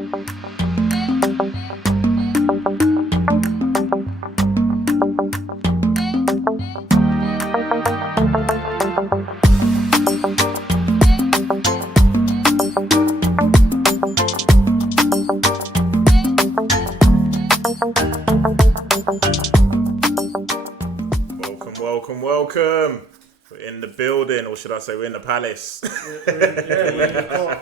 Welcome. We're in the building, or should I say we're in the palace? We're in the court.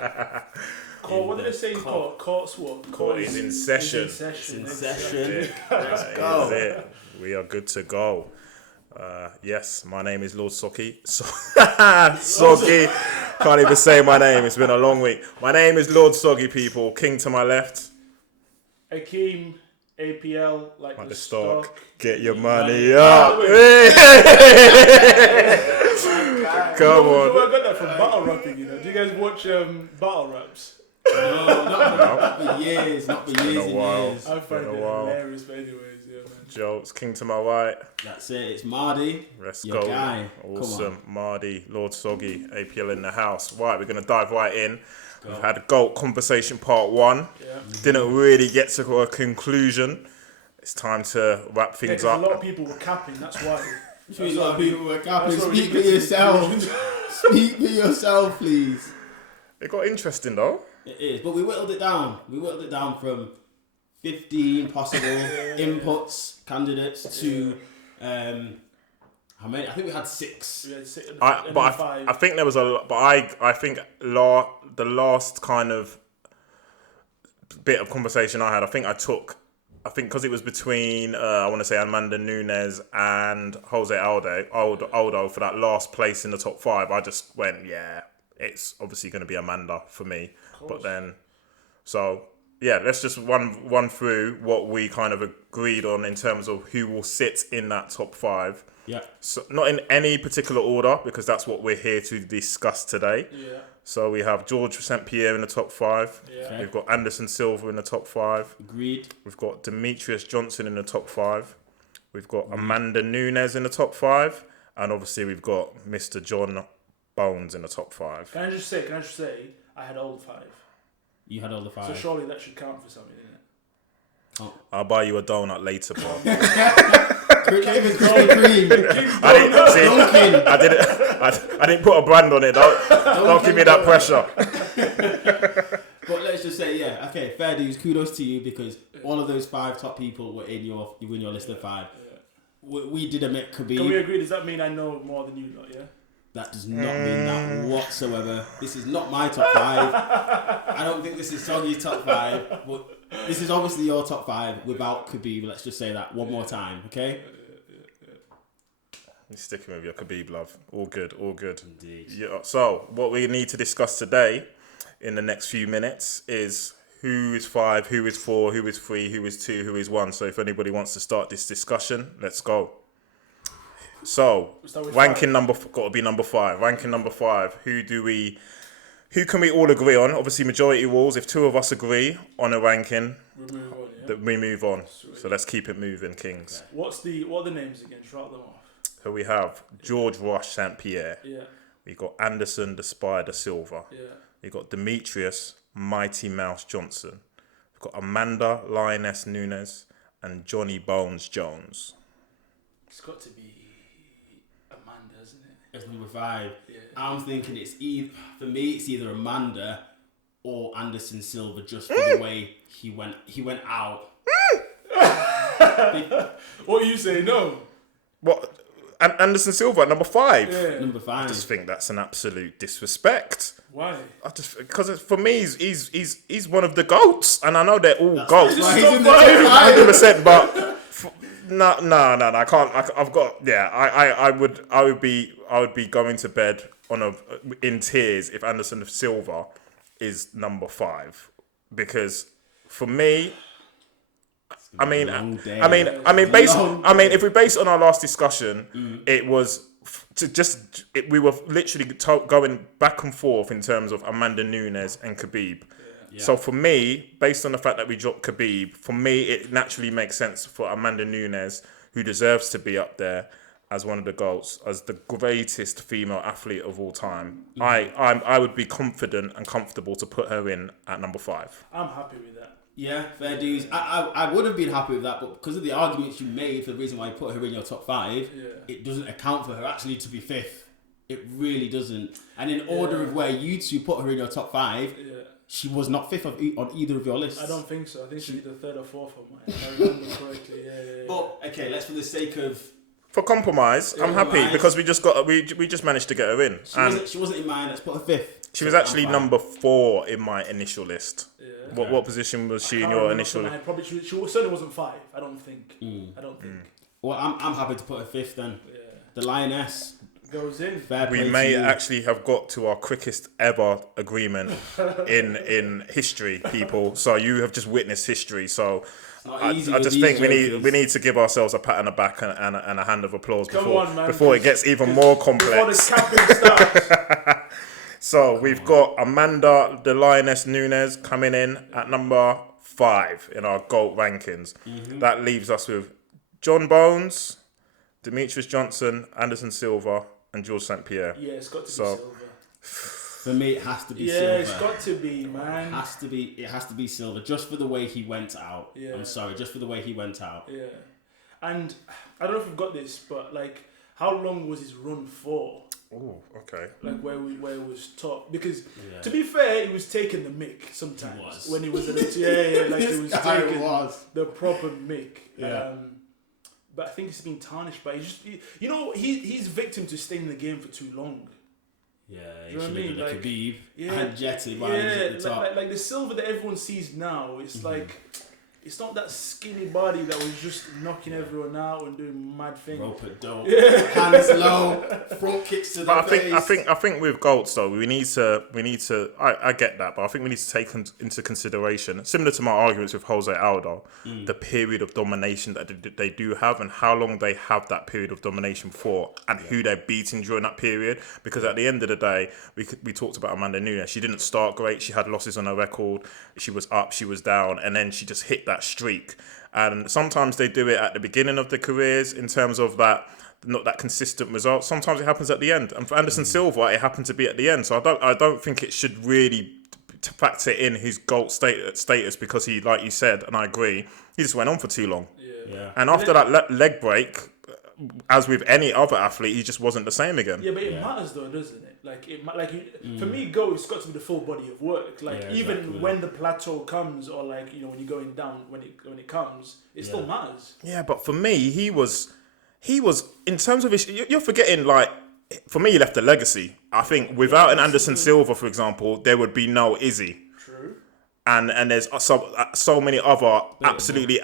What did they say? Court's what? Court is in session. It's in session. Let's go. That is it. We are good to go. Yes, my name is Lord Socky. Soggy. Can't even say my name. It's been a long week. My name is Lord Soggy, people. King to my left. Akeem. APL, like the stock. Get your money up. Come on. I got that from battle rapping, you know. Do you guys watch battle raps? No, not for years. Not for years and years. I find it hilarious, but anyways, yeah, man. Jokes, King to my right. That's it. It's Mardy. Let's your go. Guy. Awesome. Mardy, Lord Soggy, APL in the house. Right, we're going to dive right in. We've had GOAT conversation part 1. Yeah. Didn't really get to a conclusion. It's time to wrap things up. A lot of people were capping, that's why. A lot of people were capping. Speak for yourself. Speak for yourself, please. It got interesting though. It is, but we whittled it down. We whittled it down from 15 possible inputs, candidates to how many? I think we had 6. We had 6 I think there was a lot. But I think the last kind of bit of conversation I had, I think because it was between I want to say Amanda Nunes and Jose Aldo for that last place in the top 5. I just went, yeah, it's obviously going to be Amanda for me. But then, so yeah, let's just run through what we kind of agreed on in terms of who will sit in that top 5. Yeah. So not in any particular order, because that's what we're here to discuss today. Yeah. So we have George St. Pierre in the top 5. Yeah. Okay. We've got Anderson Silva in the top 5. Agreed. We've got Demetrius Johnson in the top 5. We've got Amanda Nunes in the top 5. And obviously we've got Mr. John Bones in the top 5. Can I just say, I had all the 5. You had all the 5. So surely that should count for something, isn't it? Oh. I'll buy you a donut later, bro. I didn't put a brand on it. Don't give me that pressure. But let's just say, yeah, okay, fair dues. Kudos to you because all of those 5 top people were in your list of 5. Yeah. We did admit Khabib. Can we agree? Does that mean I know more than you lot? Yeah. That does not mean that whatsoever. This is not my top 5. I don't think this is Soggy's top 5. But this is obviously your top 5 without Khabib. Let's just say that one more time, okay? You're sticking with your Khabib love. All good. Indeed. Yeah, so what we need to discuss today in the next few minutes is who is 5, who is 4, who is 3, who is 2, who is 1. So if anybody wants to start this discussion, let's go. So, ranking got to be number 5. Ranking number 5. Who can we all agree on? Obviously, majority rules. If 2 of us agree on a ranking, we move on. Sweet. So let's keep it moving, Kings. Okay. What are the names again? Shout them off. So we have George Rush St. Pierre. Yeah. We got Anderson the Spider Silva. Yeah. We got Demetrius Mighty Mouse Johnson. We've got Amanda Lioness Nunes and Johnny Bones Jones. It's got to be Amanda, isn't it? That's number 5. Yeah. I'm thinking it's either Amanda or Anderson Silva just for the way he went out. What are you saying? No. What? Anderson Silva at number 5. Yeah. Number 5. I just think that's an absolute disrespect. Why? Because for me he's one of the GOATs, and I know they're all GOATs. He's in the top 100%, but no, I can't. I've got. Yeah, I would be going to bed in tears if Anderson Silva is number 5, because for me. If we base on our last discussion, it was we were literally going back and forth in terms of Amanda Nunes and Khabib. Yeah. So for me, based on the fact that we dropped Khabib, for me it naturally makes sense for Amanda Nunes, who deserves to be up there, as one of the GOATs, as the greatest female athlete of all time, I would be confident and comfortable to put her in at number 5. I'm happy with that. Yeah, fair dues. I would have been happy with that, but because of the arguments you made for the reason why you put her in your top 5, it doesn't account for her actually to be 5th. It really doesn't. And in order of where you two put her in your top 5, she was not 5th on either of your lists. I don't think so. I think she's either 3rd or 4th on mine. If I remember correctly. But okay, let's for the sake of compromise, I'm happy because we just managed to get her in. She wasn't in mine. Let's put her 5th. She was actually number 4 in my initial list. Yeah. What position was she in your initial list? Probably she certainly wasn't 5. I don't think. Well, I'm happy to put her 5th then. Yeah. The Lioness goes in. We may actually have got to our quickest ever agreement in history, people. So you have just witnessed history. So I just think we need to give ourselves a pat on the back and a hand of applause before it gets even more complex. Before the capping starts. So we've got Amanda the Lioness Nunes coming in at number 5 in our GOAT rankings. That leaves us with John Bones, Demetrius Johnson, Anderson Silva, and George St. Pierre. Yeah, it's got to be Silva. For me, it has to be Silva. Yeah, it's got to be, man. It has to be Silva, just for the way he went out. Yeah. I'm sorry, just for the way he went out. Yeah. And I don't know if we've got this, but like, how long was his run for? Oh, okay. Like where it was top, because to be fair, he was taking the mick sometimes when he was a little, like he was taking the proper mick. Yeah. But I think it's been tarnished by he's victim to staying in the game for too long. Yeah, he should have been like Khabib and Jetty at the top. Like the Silva that everyone sees now, it's like. It's not that skinny body that was just knocking everyone out and doing mad things. Rope it dope. Hands low, front kicks to the face. I think with GOATs though, we need to. I get that, but I think we need to take into consideration, similar to my arguments with Jose Aldo, the period of domination that they do have and how long they have that period of domination for, and who they're beating during that period. Because at the end of the day, we talked about Amanda Nunes. She didn't start great. She had losses on her record. She was up, she was down, and then she just hit that streak. And sometimes they do it at the beginning of their careers in terms of that, not that consistent result. Sometimes it happens at the end. And for Anderson Silva, it happened to be at the end. So I don't think it should really factor in his GOAT status because he, like you said, and I agree, he just went on for too long. Yeah. And after that leg break, as with any other athlete, he just wasn't the same again. Yeah, but it matters though, doesn't it? For me, GOAT, it's got to be the full body of work. Even when the plateau comes, or when you're going down, when it comes, it still matters. Yeah, but for me, he was in terms of his. You're forgetting for me, he left a legacy. I think without an Anderson Silva, for example, there would be no Izzy. True. And there's so many other absolutely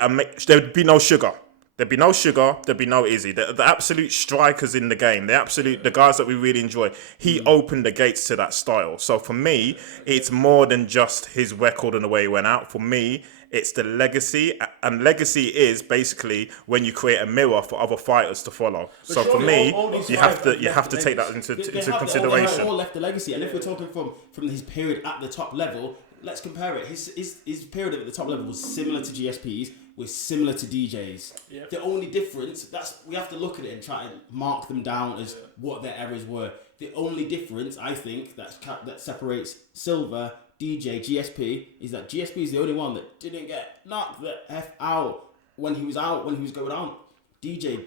there would be no Sugar. There'd be no Sugar, there'd be no Izzy. The absolute strikers in the game, the guys that we really enjoy, he opened the gates to that style. So for me, it's more than just his record and the way he went out. For me, it's the legacy. And legacy is basically when you create a mirror for other fighters to follow. But so for me, you have to take that into consideration. They all left the legacy. And if we're talking from his period at the top level, let's compare it. His period at the top level was similar to GSP's, was similar to DJ's. Yep. The only difference, we have to look at it and try and mark them down as what their errors were. The only difference, I think, that separates Silva, DJ, GSP, is that GSP is the only one that didn't get knocked the F out when he was going out. DJ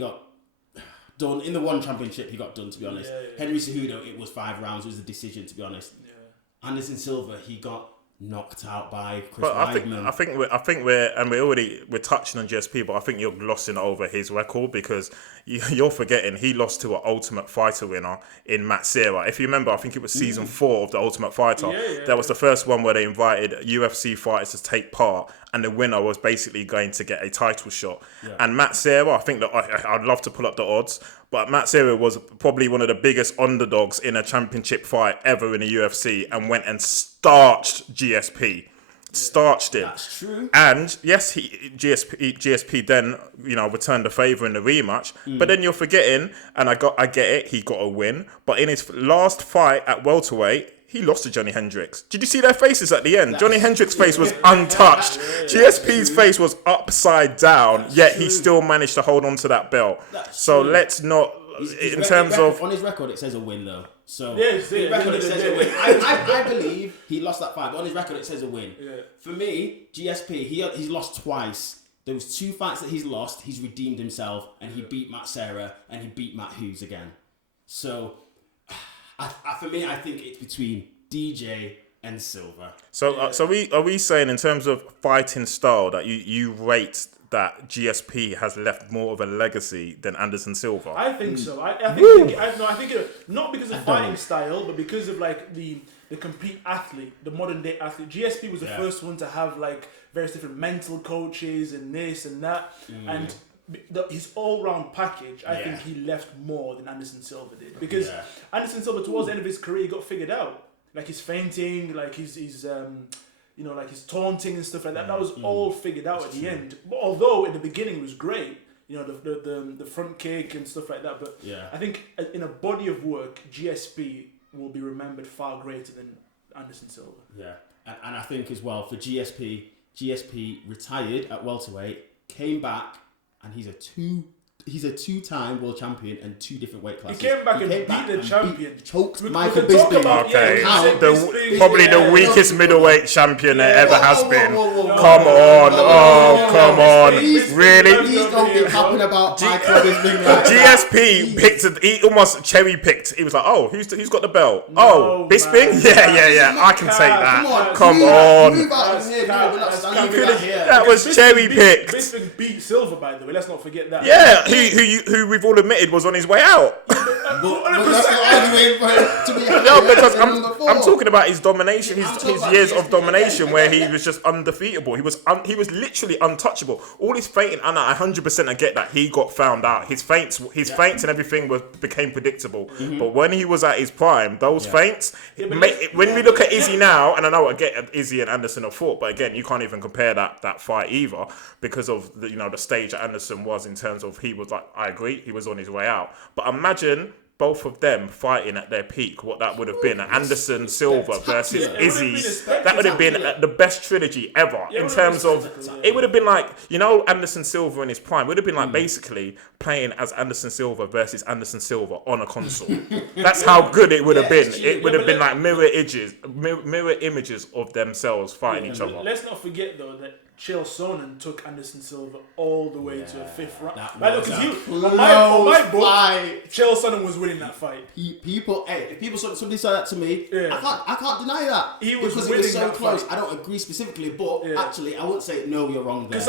got done in the one championship. He got done, to be honest. Henry Cejudo, it was 5 rounds. It was a decision, to be honest. Anderson Silva, he got knocked out by Chris Weidman. I think we're touching on GSP, but I think you're glossing over his record because you're forgetting he lost to an Ultimate Fighter winner in Matt Serra. If you remember, I think it was season 4 of the Ultimate Fighter. That was the first one where they invited UFC fighters to take part, and the winner was basically going to get a title shot. And Matt Serra, I think that I'd love to pull up the odds, but Matt Serra was probably one of the biggest underdogs in a championship fight ever in the UFC and went and starched GSP. Starched him. That's true. And yes, GSP then, returned the favour in the rematch. But then you're forgetting, and I get it, he got a win. But in his last fight at welterweight, he lost to Johnny Hendricks. Did you see their faces at the end? Johnny Hendricks' face was untouched. GSP's face was upside down, yet he still managed to hold on to that belt. So let's not, in terms of... On his record, it says a win, though. So, his record, it says a win. I believe he lost that fight, but on his record, it says a win. Yeah. For me, GSP, he's lost twice. Those 2 fights that he's lost, he's redeemed himself, and he beat Matt Serra, and he beat Matt Hughes again. So... for me, I think it's between DJ and Silva. So, are we saying in terms of fighting style that you rate that GSP has left more of a legacy than Anderson Silva? I think so. I think not because of fighting style, but because of like the complete athlete, the modern day athlete. GSP was the first one to have like various different mental coaches and this and that, and his all-round package, I think he left more than Anderson Silva did. Because Anderson Silva, towards the end of his career, he got figured out. Like his feinting, like his like his taunting and stuff like that. That was all figured out at the end. But although in the beginning it was great, the front kick and stuff like that. But I think in a body of work, GSP will be remembered far greater than Anderson Silva. Yeah, and I think as well for GSP retired at welterweight, came back. And he's a two-time world champion and 2 different weight classes. He came back and beat the champion. Choked Michael Bisping. Okay, probably the weakest middleweight champion there ever has been. Come on, come on, really? Please don't be talking about Michael Bisping. GSP he almost cherry-picked. He was like, oh, who's got the belt? Oh, Bisping? Yeah, I can take that. Come on. That was cherry-picked. Bisping beat Silva, by the way. Let's not forget that. Yeah, who we've all admitted was on his way out. Because I'm talking about his domination, his years of domination, where he was just undefeatable. He was literally untouchable. All his feinting, and I 100% I get that he got found out. His feints and everything became predictable. But when he was at his prime, those feints. When we look at Izzy now, and I know I get Izzy and Anderson have fought, but again, you can't even compare that fight either because of the stage that Anderson was in terms of he was like, I agree, he was on his way out. But imagine both of them fighting at their peak, what that would have been. Anderson Silva versus Izzy. That would have been the best trilogy ever in terms of... It would have been like, Anderson Silva in his prime. It would have been like basically playing as Anderson Silva versus Anderson Silva on a console. That's how good it would have been. It would have been like mirror images of themselves fighting each other. Let's not forget though that Chael Sonnen took Anderson Silva all the way to a 5th round. On my book, Chael Sonnen was winning that fight. Somebody said that to me. I can't deny that. He was because winning it was so that close. fight. I don't agree specifically, but actually, I wouldn't say no. You're wrong there. Because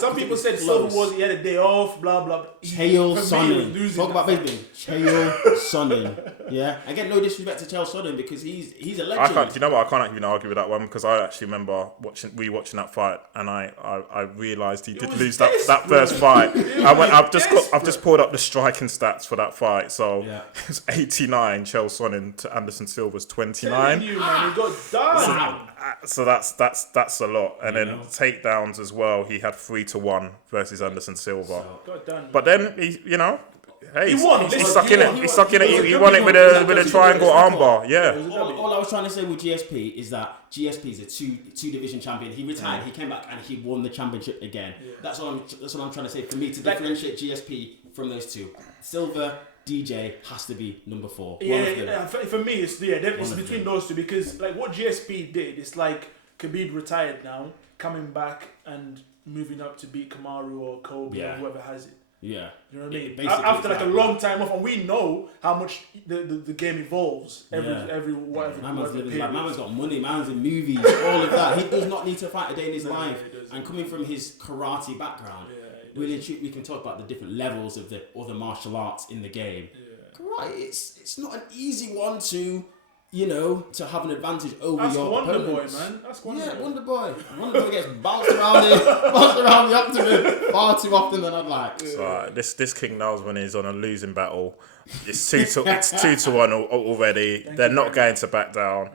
some people said Silva he had a day off. Blah blah. Chael Sonnen. Talk about baseball. Chael Sonnen. Yeah, I get no disrespect to Chael Sonnen because he's a legend. I can't even argue with that one because I actually remember rewatching that fight and I realised he did lose that first fight. I've just pulled up the striking stats for that fight. So it was 89 Chael Sonnen to Anderson Silva's 29. He got done. So that's a lot. And then takedowns as well. He had 3-1 versus Anderson Silva. Got done. But then he won. He's stuck in it. He's stuck in it. He won it with a triangle armbar. Yeah. All I was trying to say with GSP is that GSP is a two division champion. He retired. He came back and he won the championship again. Yeah. That's what I'm trying to say. For me to differentiate GSP from those two, Silva, DJ has to be number 4. Yeah. For me, it's between those two because like what GSP did, it's like Khabib retired now, coming back and moving up to beat Kamaru or Kobe or whoever has it. Yeah, you know what I mean. After like a long time off, and we know how much the game evolves every whatever. Man's got money. Man's in movies. All of that. He does not need to fight a day in his life. And coming from his karate background, we can talk about the different levels of the other martial arts in the game. Yeah. Karate, it's not an easy one to have an advantage over your opponents. That's Wonder Boy, man. Wonder Boy. Wonder Boy gets bounced around the octagon far too often than I'd like. So this King knows when he's on a losing battle. It's 2-1 already. They're not going to back down.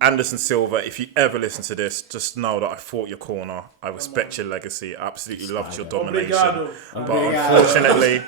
Anderson Silva, if you ever listen to this, just know that I fought your corner. I respect your legacy. I absolutely loved your domination. But unfortunately,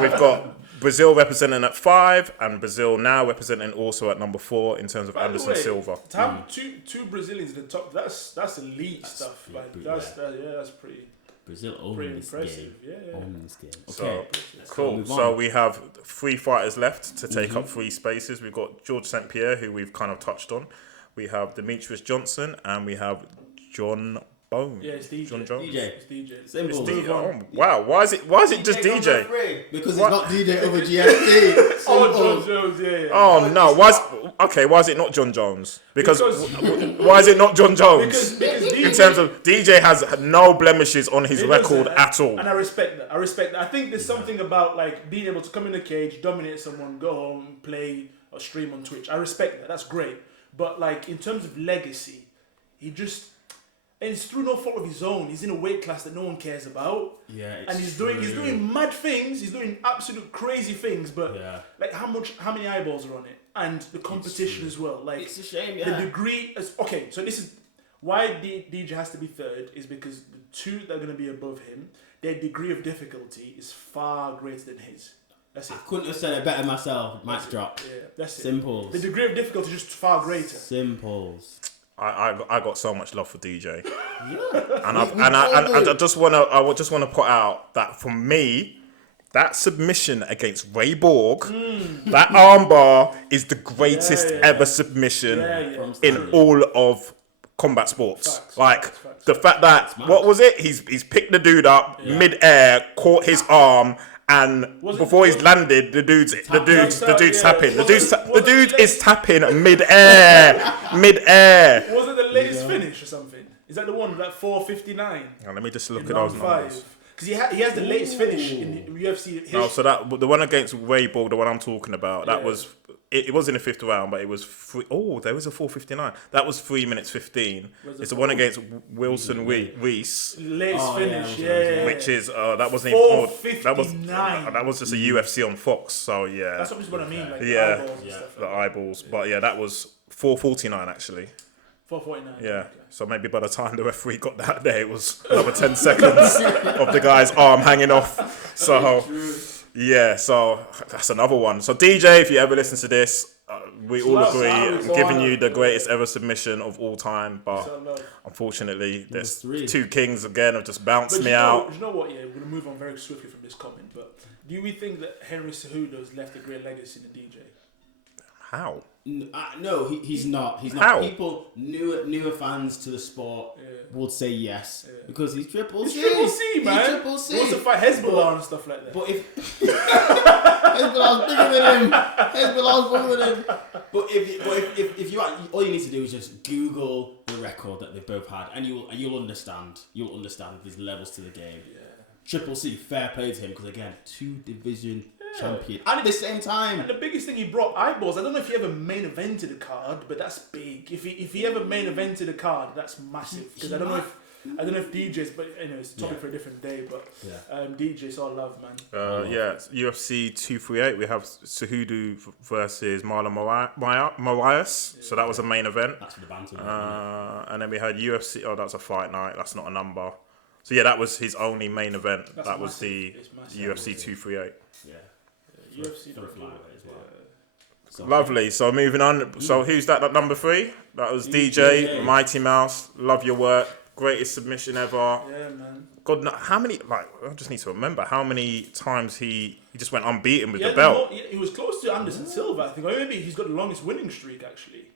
we've got Brazil representing at 5, and Brazil now representing also at number 4 in terms of By the Anderson way, Silva. To have two Brazilians in the top, that's elite stuff. Like that's pretty. Brazil Pretty own this impressive. game. Yeah. Own this game. So, Okay. cool. So we have 3 fighters left to take up 3 spaces. We've got George St. Pierre, who we've kind of touched on. We have Demetrius Johnson, and we have John Bone. Yeah, it's DJ. John Jones. DJ. It's DJ. Simple. Oh, wow. Why is it just DJ? Because What? it's not DJ over GSP. Oh, Simple. John Jones, yeah. Oh no! Why is it not John Jones? Because why is it not John Jones? Because DJ, In terms of DJ has no blemishes on his He record doesn't, at all. And I respect that. I think there's something about like being able to come in the cage, dominate someone, go home, play or stream on Twitch. I respect that. That's great. But like in terms of legacy, he just, and it's through no fault of his own. He's in a weight class that no one cares about. Yeah, and he's doing mad things. He's doing absolute crazy things. But like how many eyeballs are on it, and the competition as well. Like it's a shame. the degree. Okay, so this is why DJ has to be third, is because the 2 that are going to be above him, their degree of difficulty is far greater than his. That's it. I couldn't have said it better myself. Mic drop. Yeah, that's it. Simples. The degree of difficulty is just far greater. Simples. I got so much love for DJ, and I just wanna put out that for me, that submission against Ray Borg, that armbar is the greatest ever submission in all of combat sports. Facts. The fact that what was it? He's picked the dude up mid-air, caught his arm. And before he's landed, the dude's tapping. The dude is tapping mid-air. Was it the latest finish or something? Is that the one, like 4:59? Let me just look at those numbers. Because he has the latest finish in the UFC history. Oh, so that the one against Ray Borg, the one I'm talking about, that was it was in the 5th round, but it was there was a 4:59. That was 3 minutes 15. It's the one against Wilson Reese. Latest finish, which is that wasn't even 4:59. that was just a UFC on Fox. So yeah, that's what I mean. Like the eyeballs and stuff. The eyeballs, but that was 4:49 actually. 4:49. Yeah. Okay. So maybe by the time the referee got that there, it was another 10 seconds of the guy's arm hanging off. So. Yeah, so that's another one. So DJ, if you ever listen to this, we all agree I'm giving you the greatest ever submission of all time. But unfortunately, there's 2 kings again have just bounced me out. You know what? Yeah, we're gonna move on very swiftly from this comment. But do we think that Henry Cejudo's left a great legacy in the DJ? How? No, he's not. He's not. How? People, newer fans to the sport would say yes because he's triple C. He's triple C, man. He's triple C. He wants to fight Hezbollah and stuff like that. But if Hezbollah's bigger than him, Hezbollah's bigger than him. But if you all you need to do is just Google the record that they've both had, and you'll understand. You'll understand there's levels to the game. Yeah. Triple C, fair play to him because again, 2 division. Champion. And at the same time. And the biggest thing, he brought eyeballs. I don't know if he ever main evented a card, but that's big. If he ever main evented a card, that's massive. Because I don't know if DJs, but anyway, it's a topic for a different day. But DJs all love, man. UFC 238. We have Cejudo versus Marlon Moraes. So that was a main event. That's for the banter. And then we had UFC. Oh, that's a fight night. That's not a number. So yeah, that was his only main event. That was the UFC 238. Yeah. UFC for the flyweight as well. So, lovely. So moving on. So who's that? That number 3? That was DJ Mighty Mouse. Love your work. Greatest submission ever. Yeah, man. God, how many? Like, I just need to remember how many times he just went unbeaten with the belt. He was close to Anderson Silva, I think. Or maybe he's got the longest winning streak. Actually,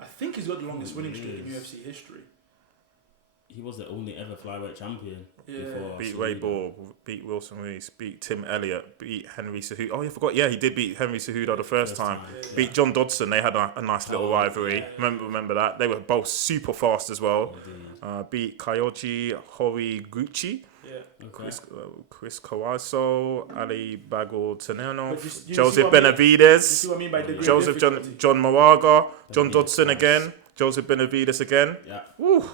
I think he's got the longest winning streak in UFC history. He was the only ever flyweight champion. Before beat Ray Borg, beat Wilson Reese, beat Tim Elliott, beat Henry Cejudo. Oh, I forgot. Yeah, he did beat Henry Cejudo the first time. Beat John Dodson. They had a nice little rivalry. Remember that? They were both super fast as well. Beat Kyoji Horiguchi. Chris Kawaso, Ali Bagor-Tenenov, Joseph Benavides, John Moraga, John Dodson again, Joseph Benavides again. Yeah. Woo.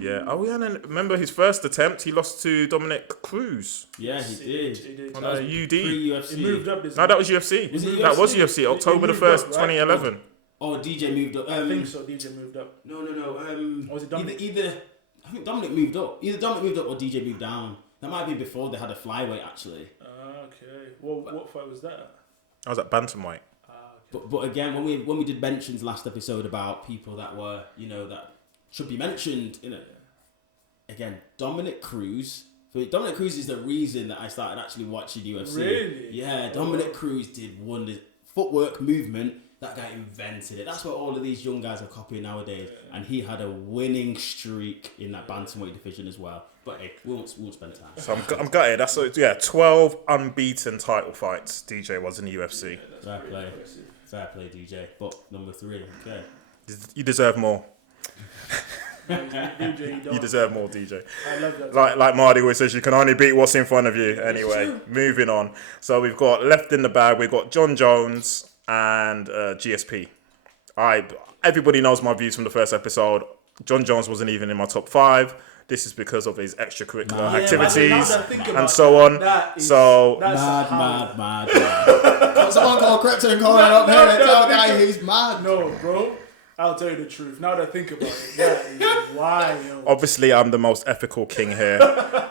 Yeah. Oh, yeah. And then remember his first attempt, he lost to Dominic Cruz. Yeah, he did. On a UD. Pre-UFC. He moved up this. No, that was UFC. That was UFC. October the 1st, 2011. Oh, DJ moved up. I think so. DJ moved up. No. Or was it Dominic? Either I think Dominic moved up. Either Dominic moved up or DJ moved down. That might be before they had a flyweight actually. Okay. Well, what fight was that? I was at bantamweight. But again, when we did mentions last episode about people that were, that should be mentioned, again, Dominic Cruz. Dominic Cruz is the reason that I started actually watching UFC. Really? Yeah, Dominic Cruz did wonders. Footwork, movement, that guy invented it. That's what all of these young guys are copying nowadays. Yeah. And he had a winning streak in that bantamweight division as well. But hey, we won't spend time. So I'm gutted. That's 12 unbeaten title fights DJ was in the UFC. Yeah, Fair play, DJ. But number 3, okay. You deserve more. DJ, you deserve more, DJ. I love that. Like Marty always says, you can only beat what's in front of you. Anyway, moving on. So we've got left in the bag. We've got John Jones and GSP. Everybody knows my views from the first episode. John Jones wasn't even in my top 5. This is because of his extracurricular activities and so on. Mad. Someone call Crypto and call up here and tell a guy he's mad. No, bro. I'll tell you the truth. Now that I think about it, that is wild. Obviously, I'm the most ethical king here.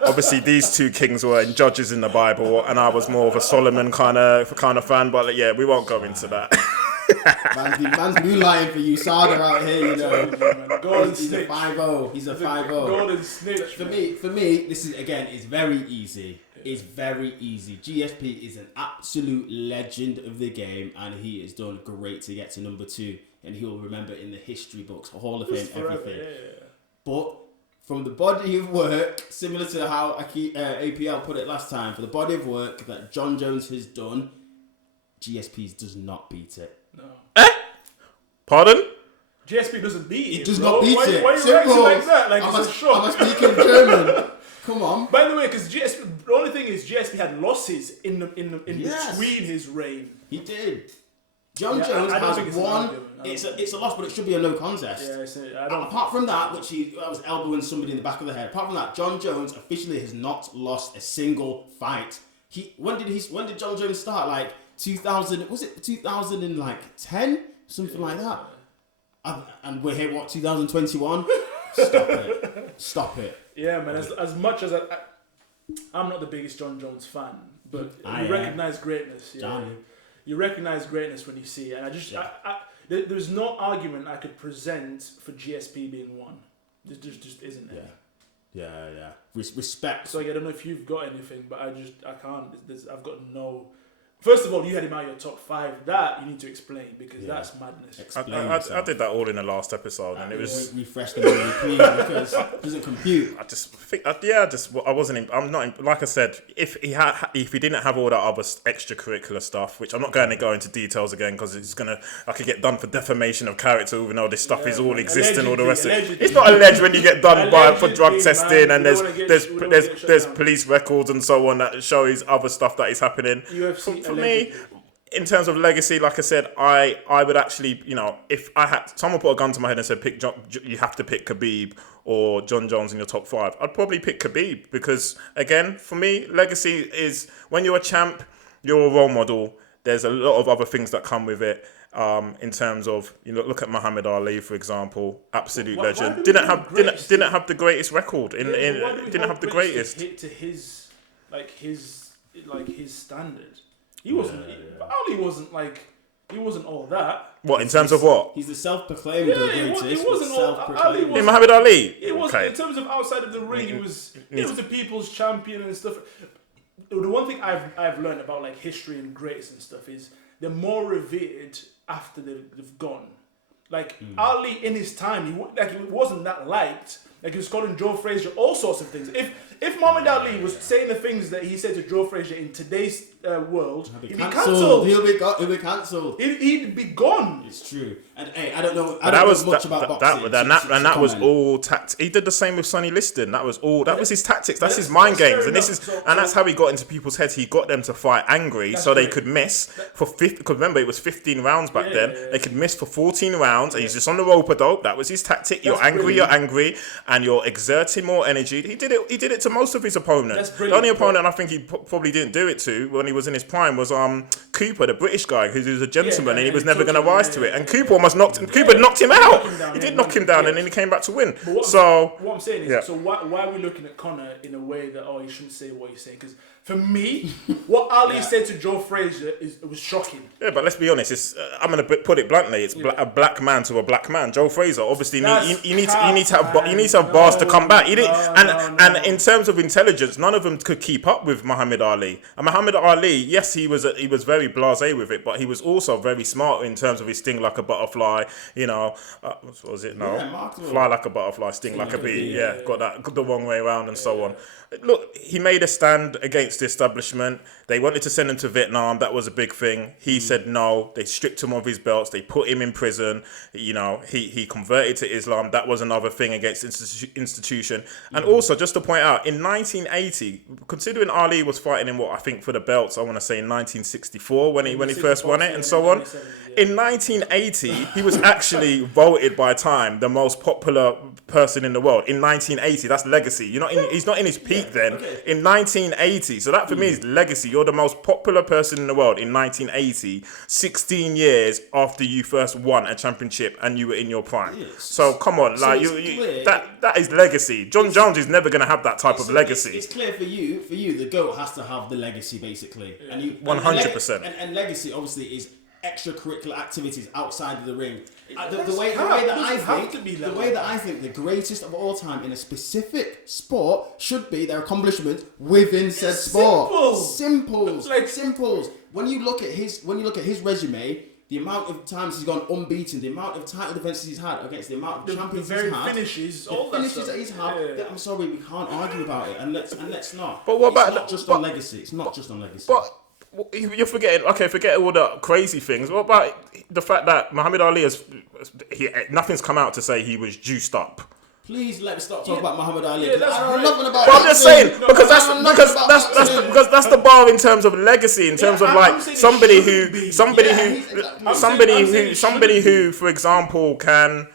Obviously, these 2 kings were in judges in the Bible, and I was more of a Solomon kind of fan. But yeah, we won't go into that. Man's moonlighting for you, Sada out here. Golden he's snitch. A 5-0. He's a 5-0. Golden snitch. For me, this is again. It's very easy. It's very easy. GSP is an absolute legend of the game, and he has done great to get to number 2. And he'll remember in the history books, Hall of Fame, everything. Yeah. But from the body of work, similar to how APL put it last time, for the body of work that John Jones has done, GSP does not beat it. No. Pardon? GSP doesn't beat it. It does not beat it. Why are you reacting like that? Like I'm it's a shock. I'm speaking German. Come on. By the way, because GSP, the only thing is GSP had losses in between his reign. He did. John Jones has won. It's a loss, but it should be a no contest. Yeah, apart from that, which I was elbowing somebody in the back of the head. Apart from that, John Jones officially has not lost a single fight. When did John Jones start? Like 2000? Was it 2010? Something like that. And we're here, 2021? Stop it. Yeah, man. As much as I'm not the biggest John Jones fan, but you recognize greatness. Yeah. You recognize greatness when you see it. And there's no argument I could present for GSP being one. There just isn't any. Yeah. Respect. So I don't know if you've got anything, but I can't. I've got no. First of all, you had him out of your top 5. That you need to explain because that's madness. I did that all in the last episode, and it was refresh the memory, please, because it doesn't compute. I just think, I wasn't. I'm not. Like I said, if he didn't have all that other extracurricular stuff, which I'm not going to go into details again because I could get done for defamation of character, even though this stuff is all existing, all the rest of it. It's not alleged when you get done for drug testing, and there's police records and so on that show his other stuff that is happening. For me, in terms of legacy, like I said, I would actually, if I had someone put a gun to my head and said you have to pick Khabib or John Jones in your top 5, I'd probably pick Khabib because, again, for me, legacy is when you're a champ, you're a role model. There's a lot of other things that come with it. In terms of look at Muhammad Ali, for example, absolute legend. Didn't have the greatest record. Didn't have the greatest hit to his standard. He wasn't. Ali wasn't he wasn't all that. What in terms of what? He's the self-proclaimed greatest. It wasn't all. Ali was, Muhammad Ali. It was in terms of outside of the ring. He was the people's champion and stuff. The one thing I've learned about history and greats and stuff is they're more revered after they've gone. Ali in his time, he wasn't that liked. He was calling Joe Frazier all sorts of things. If Muhammad Ali was saying the things that he said to Joe Frazier in today's world, he'd be cancelled. He'll be cancelled. He'd be gone. It's true. And hey, I don't know much about boxing. That was all tactics. He did the same with Sonny Liston. That was his tactics. That's his mind games. And that's how he got into people's heads. He got them to fight angry so they could miss for 50. Because remember, it was 15 rounds back then. Yeah. They could miss for 14 rounds. And he's just on the rope-a-dope. That was his tactic. You're angry, and you're exerting more energy. He did it to most of his opponents. The only opponent I think he probably didn't do it to when he was in his prime was Cooper, the British guy, who's a gentleman, and he was and never he going to took him, rise to it. And Cooper almost knocked him. Cooper knocked him out. He did knock him down, and then he came back to win. What I'm saying is, so why are we looking at Conor in a way that he shouldn't say what he's saying? Because for me, what Ali said to Joe Frazier was shocking. Yeah, but let's be honest. I'm going to put it bluntly. It's a black man to a black man. Joe Frazier, obviously, you need to have bars to come back. And in terms of intelligence, none of them could keep up with Muhammad Ali. And Muhammad Ali, yes, he was very blasé with it, but he was also very smart in terms of his sting like a butterfly. What was it? No, fly like a butterfly, sting like a bee. Yeah, got the wrong way around and so on. Look, he made a stand against the establishment. They wanted to send him to Vietnam. That was a big thing. He said no. They stripped him of his belts. They put him in prison. He converted to Islam. That was another thing against institution. And also, just to point out, in 1980, considering Ali was fighting for the belts, I want to say in 1964 when he first won it and so on. In 1980, he was actually voted by Time the most popular person in the world. In 1980, that's legacy. He's not in his peak then. Okay. In 1980, so that for me is legacy. You're the most popular person in the world in 1980, 16 years after you first won a championship and you were in your prime. Yes. So come on, that is legacy. John Jones is never going to have that type of legacy. It's clear for you, the GOAT has to have the legacy basically. And 100%. And legacy obviously is extracurricular activities outside of the ring. The way that I think the greatest of all time in a specific sport should be their accomplishments within said sport. Simples. When you look at his resume, the amount of times he's gone unbeaten, the amount of title defenses he's had against the amount of champions he's had, finishes that he's had. I'm sorry, we can't argue about it, and let's not. But what about It's not just on legacy. But you're forgetting. Okay, forget all the crazy things. What about the fact that Muhammad Ali nothing's come out to say he was juiced up? Please let me stop talking about Muhammad Ali. Yeah, that's I don't know nothing about. But I'm just saying because that's the bar in terms of legacy, in terms of like somebody who, for example, can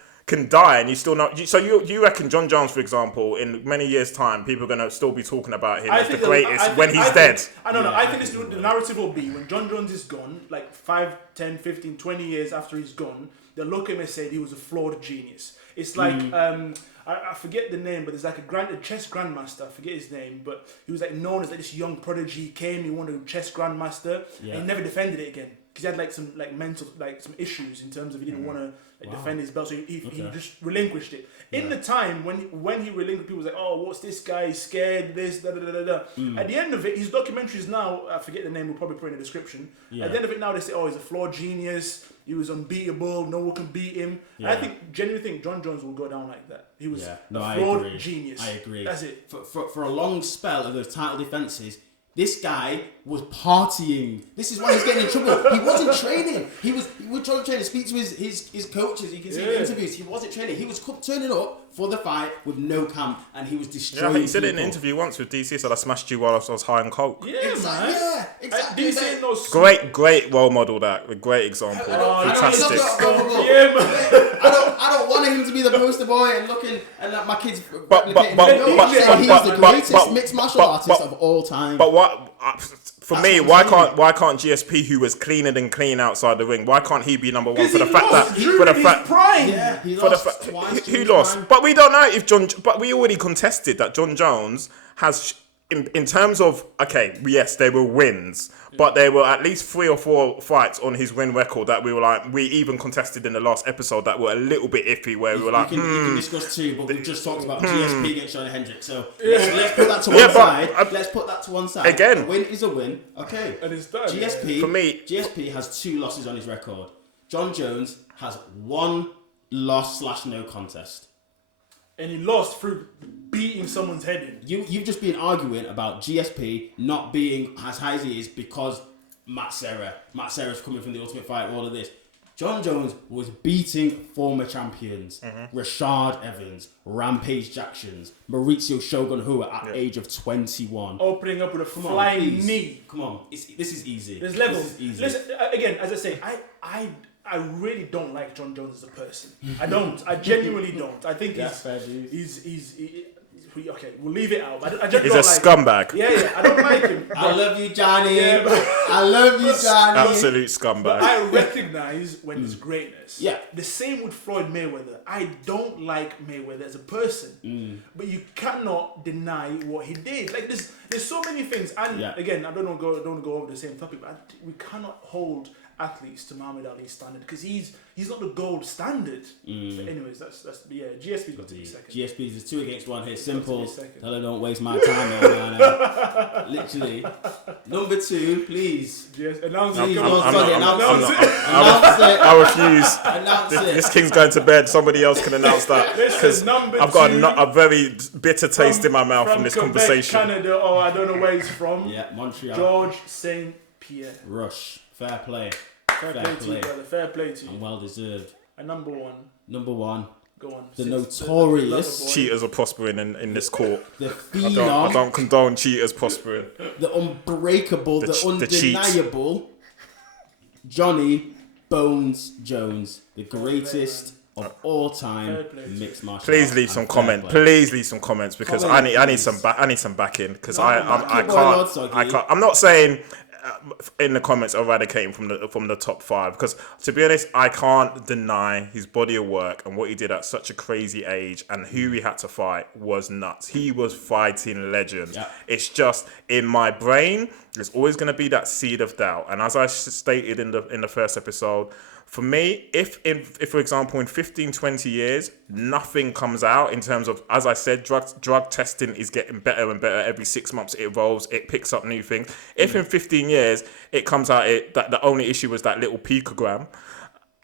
die and you still not. So you reckon John Jones, for example, in many years' time, people are going to still be talking about him as the greatest when he's dead? I don't know. I think the narrative will be when John Jones is gone, like 5, 10, 15, 20 years after he's gone, they'll look at him and say he was a flawed genius. It's like I forget the name, but there's like a chess grandmaster. I forget his name, but he was like known as like this young prodigy. He came, he won a chess grandmaster, and he never defended it again because he had like some mental some issues in terms of he didn't want to defend his belt, so he just relinquished it. In the time when he relinquished, people was like, oh, what's this guy? He's scared. This da da da da. At the end of it, his documentaries now, I forget the name. We'll probably put it in the description. Yeah. At the end of it, now they say, oh, he's a flawed genius. He was unbeatable. No one can beat him. Yeah. I genuinely think John Jones will go down like that. He was a flawed genius. I agree. That's it. For a long spell of those title defenses, this guy was partying. This is why he's getting in trouble. He wasn't training. He was trying to train and speak to his coaches. You can see in interviews. He wasn't training. He was turning up for the fight with no camp, and he was destroying. Yeah, he said it in an interview once with DC. He said, "I smashed you while I was high on coke." Yeah, man. Yeah, exactly. Great role model. That a great example. Fantastic. I don't want him to be the poster boy and looking and like my kids. But he's the greatest mixed martial artist of all time. But what? For me, why can't GSP, who was cleaner than clean outside the ring, why can't he be number one for the fact that he lost twice. Who lost? But we don't know if but we already contested that John Jones has, in terms of yes, there were wins, but there were at least 3 or 4 fights on his win record that we even contested in the last episode that were a little bit iffy, where we were like, you can discuss 2, but we've just talked about GSP against Johnny Hendricks, so let's put that to one side. Let's put that to one side. Again, a win is a win, okay. And it's done. GSP, for me, GSP has 2 losses on his record. John Jones has 1 loss / no contest. And he lost through beating someone's head in. You've just been arguing about GSP not being as high as he is because Matt Serra's coming from the Ultimate Fighter, all of this. John Jones was beating former champions. Rashad Evans, Rampage Jacksons, Mauricio Shogun Hua at the age of 21. Opening up with a flying knee. Come on, this is easy. There's levels. Listen, again, as I say, I really don't like John Jones as a person. I don't. I genuinely don't. I think he's okay, we'll leave it out. I just He's don't a like scumbag. him. Yeah, I don't like him. I love you, Johnny. Yeah, but- I love you, Johnny. Absolute But scumbag. I recognize when it's greatness. Yeah. The same with Floyd Mayweather. I don't like Mayweather as a person, but you cannot deny what he did. Like there's so many things. And again, I don't want to go over the same topic, but we cannot hold athletes to Muhammad Ali's standard because he's not the gold standard. But anyways, that's GSP's got to be second. GSP's is 2 against 1 here. Simple. second. Tell her don't waste my time, man. Literally. Number 2, please. Announce Please, it. I refuse. Announce it. This king's going to bed. Somebody else can announce that because I've got a very bitter taste in my mouth from this Quebec, conversation. Canada, or I don't know where he's from. Yeah, Montreal. George St. Pierre. Rush. Fair play. Fair play to you, brother. Fair play to you. And well deserved. And number one. Go on. The Since notorious Cheaters are prospering in this court. The I phenom. don't condone cheaters prospering. The unbreakable. The cheat. undeniable. Johnny Bones Jones. The greatest of all time mixed martial arts. Please leave some comment. Please leave some comments because I need some backing because I can't. I'm not saying in the comments eradicating from the top 5 because to be honest I can't deny his body of work and what he did at such a crazy age and who he had to fight was nuts. He was fighting legends. It's just in my brain there's always going to be that seed of doubt, and as I stated in the first episode, for me, if for example in 15-20 years nothing comes out in terms of, as I said, drug testing is getting better and better every 6 months, it evolves, it picks up new things. If in 15 years it comes out that the only issue was that little picogram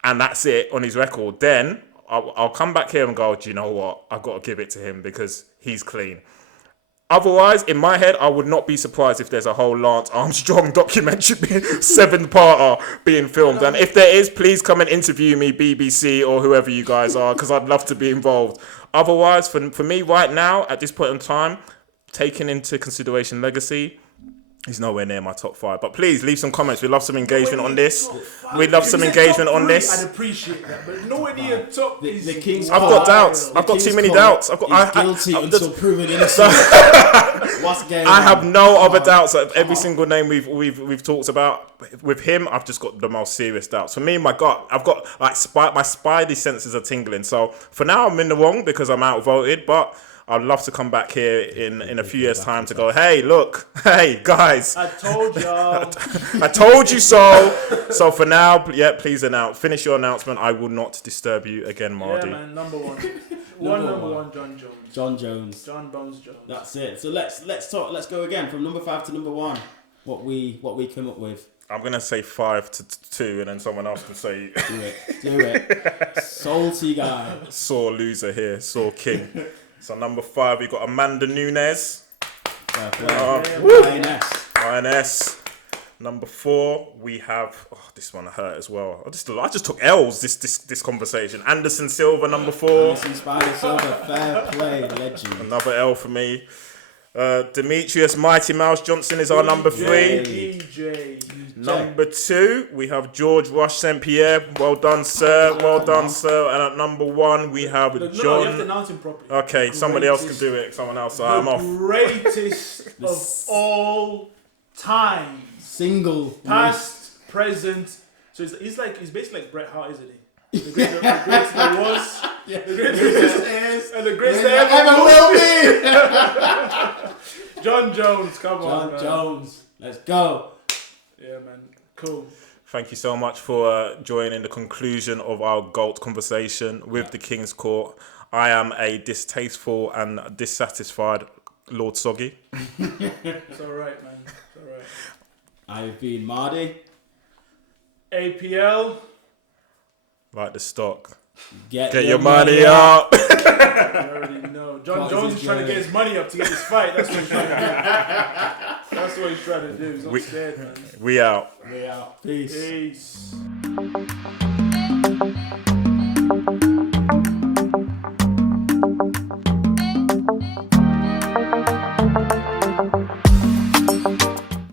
and that's it on his record, then I'll come back here and go, do you know what, I've got to give it to him because he's clean. Otherwise, in my head, I would not be surprised if there's a whole Lance Armstrong documentary, 7-parter being filmed. And if there is, please come and interview me, BBC or whoever you guys are, because I'd love to be involved. Otherwise, for me right now, at this point in time, taking into consideration legacy, he's nowhere near my top 5. But please leave some comments. We'd love some engagement on this. We'd love some engagement on this. I'd appreciate that, but nowhere near top. The King's I've got doubts. I've got too many doubts. Guilty until proven innocent. What's going on? I have no other doubts. Every single name we've talked about with him, I've just got the most serious doubts. For me, my gut, I've got like my spidey senses are tingling. So for now, I'm in the wrong because I'm outvoted, but I'd love to come back here in a few years' time to go, hey, look, hey, guys. I told y'all. I told you so. So for now, please finish your announcement. I will not disturb you again, Mardy. Yeah, man, number one. Number one, John Jones. John Bones Jones. That's it. So let's talk. Let's go again from number 5 to number 1. What we came up with. I'm going to say 5 to 2 and then someone else can say... Do it. Salty guy. Sore loser here. Sore king. So number 5, we got Amanda Nunes. INS. Number 4, we have... Oh, this one hurt as well. I just took L's this conversation. Anderson Silva, number 4. Anderson Spider Silva, fair play, legend. Another L for me. Demetrius Mighty Mouse Johnson is our number 3. DJ. Number 2, we have George Rush St. Pierre. Well done, sir. Well done, sir. And at number 1, we have John. No, you have to announce him properly. Okay, somebody else can do it. Someone else. I'm off. Greatest of all time. Single. Past, present. So he's basically like Bret Hart, isn't he? The greatest there was. Yeah. The greatest is. And the greatest there ever will be. John Jones, come on, man. John Jones. Let's go. Yeah, man. Cool. Thank you so much for joining the conclusion of our GOAT conversation with the King's Court. I am a distasteful and dissatisfied Lord Soggy. It's alright, man. It's alright. I've been Mardy. APL. Like the stock. Get your money up. You already know. John Jones is trying to get his money up to get this fight. That's what he's trying to do. That's what he's trying to do. He's not scared, man. We out. Peace. Peace.